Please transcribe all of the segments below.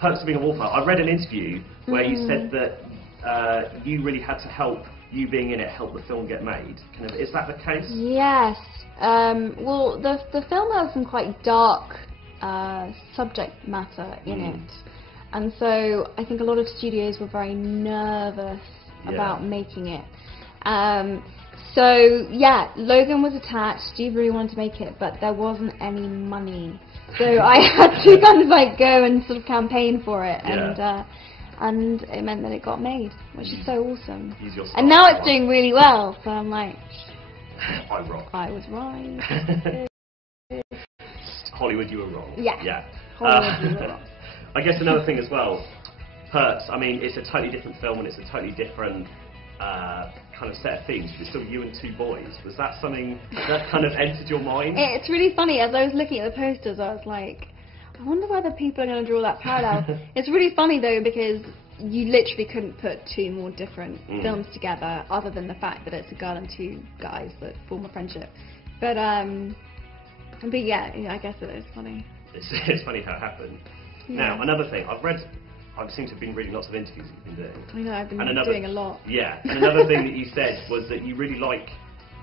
perks of being a wallflower. I read an interview where you said that you really had to help, you being in it, help the film get made. Kind of, is that the case? Yes. Well, the film has some quite dark subject matter in it, and so I think a lot of studios were very nervous about making it. So yeah, Logan was attached. Steve really wanted to make it, but there wasn't any money, so I had to kind of like go and sort of campaign for it, and it meant that it got made, which is so awesome. And now it's doing really well, so I'm like, I rock. I was right. Hollywood, you were wrong. Yeah. Hollywood, you were wrong. I guess another thing as well, Perks, I mean, it's a totally different film and it's a totally different kind of set of themes, but it's still you and two boys. Was that something that kind of entered your mind? It's really funny, as I was looking at the posters, I was like, I wonder whether people are going to draw that parallel. It's really funny though, because you literally couldn't put two more different films together, other than the fact that it's a girl and two guys that form a friendship. But yeah, I guess it is funny. It's funny how it happened. Yeah. Now, another thing, I seem to have been reading lots of interviews that you've been doing. I know, I've been doing a lot. Yeah, and another thing that you said was that you really like,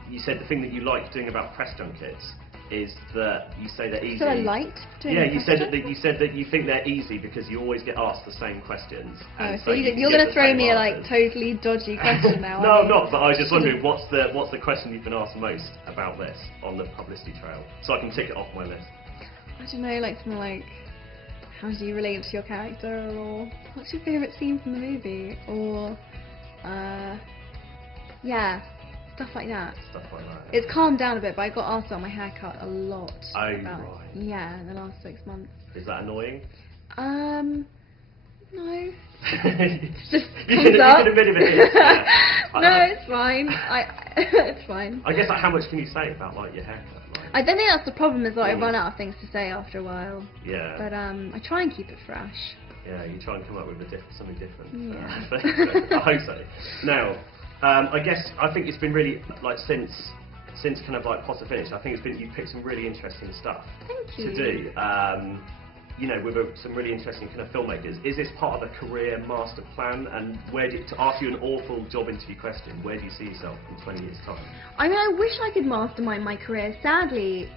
you said the thing that you like doing about press junkets is that you say they're easy. So I liked doing you said that you think they're easy because you always get asked the same questions. Oh, so you're going to throw me a like totally dodgy question now? No, I'm not. But I was just wondering what's the question you've been asked most about this on the publicity trail, so I can tick it off my list. I don't know, like something like, how do you relate to your character, or what's your favourite scene from the movie, or yeah. Stuff like that. It's calmed down a bit, but I got asked about my haircut a lot. Oh, right. Yeah, in the last 6 months. Is that annoying? No. It's just you comes up. can admit it. Yeah. No, it's fine. It's fine. I guess, like, how much can you say about like your haircut? Like? I don't think that's the problem, is that I run out of things to say after a while. Yeah. But I try and keep it fresh. Yeah, you try and come up with something different. Yeah. I hope so. Now, I think it's been really, like, since kind of like Potter finished, I think you've picked some really interesting stuff to do. You know, with some really interesting kind of filmmakers. Is this part of a career master plan? And to ask you an awful job interview question, where do you see yourself in 20 years' time? I mean, I wish I could mastermind my career. Sadly,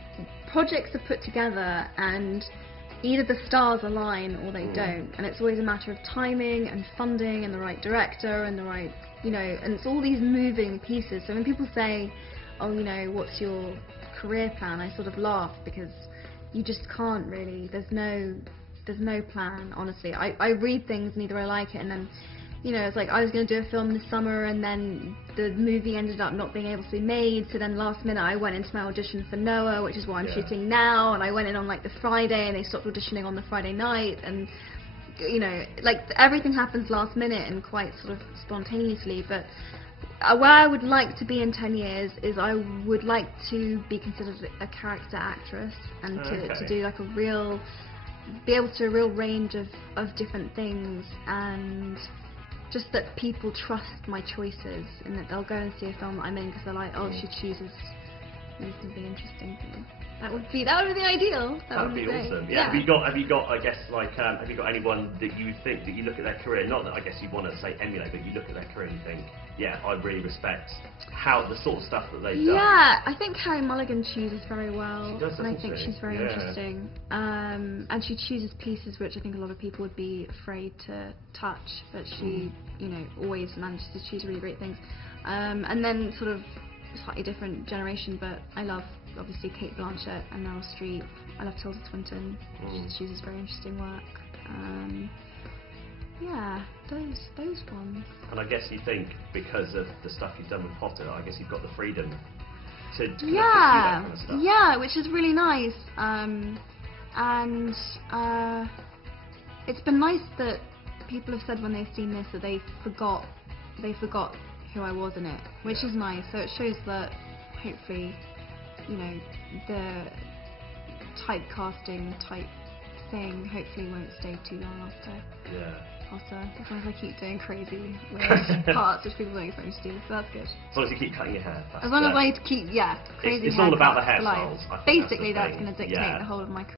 projects are put together and either the stars align or they don't, and it's always a matter of timing and funding and the right director and the right, you know, and it's all these moving pieces. So when people say, oh, you know, what's your career plan, I sort of laugh, because you just can't really, there's no plan, honestly. I read things and either I like it, and then, you know, it's like I was going to do a film this summer and then the movie ended up not being able to be made, so then last minute I went into my audition for Noah, which is what I'm shooting now, and I went in on like the Friday and they stopped auditioning on the Friday night, and you know, like everything happens last minute and quite sort of spontaneously. But where I would like to be in 10 years is I would like to be considered a character actress, and to do like be able to do a real range of different things, and just that people trust my choices, and that they'll go and see a film that I'm in because they're like, oh, she chooses something interesting for me. That would be the ideal. That would be awesome. Yeah. Have you got? I guess, like, have you got anyone that you think that you look at their career? Not that I guess you want to say emulate, but you look at their career and you think, yeah, I really respect the sort of stuff that they've done. Yeah, I think Carey Mulligan chooses very well, she does, and I think she's very interesting. And she chooses pieces which I think a lot of people would be afraid to touch, but she, you know, always manages to choose really great things. And then sort of slightly different generation, but I love obviously Kate Blanchett and Meryl Streep. I love Tilda Swinton. She chooses very interesting work. Yeah, those ones. And I guess you think because of the stuff you've done with Potter, I guess you've got the freedom to kind of pursue that kind of stuff. Yeah, which is really nice. It's been nice that people have said when they've seen this that they forgot who I was in it, which is nice. So it shows that hopefully, you know, the typecasting type thing hopefully won't stay too long after Potter, as long as I keep doing crazy weird parts which people don't expect me to do, so that's good. As long as you keep cutting your hair. As long as I keep, crazy it's all about the hairstyles. Basically that's going to dictate the whole of my career.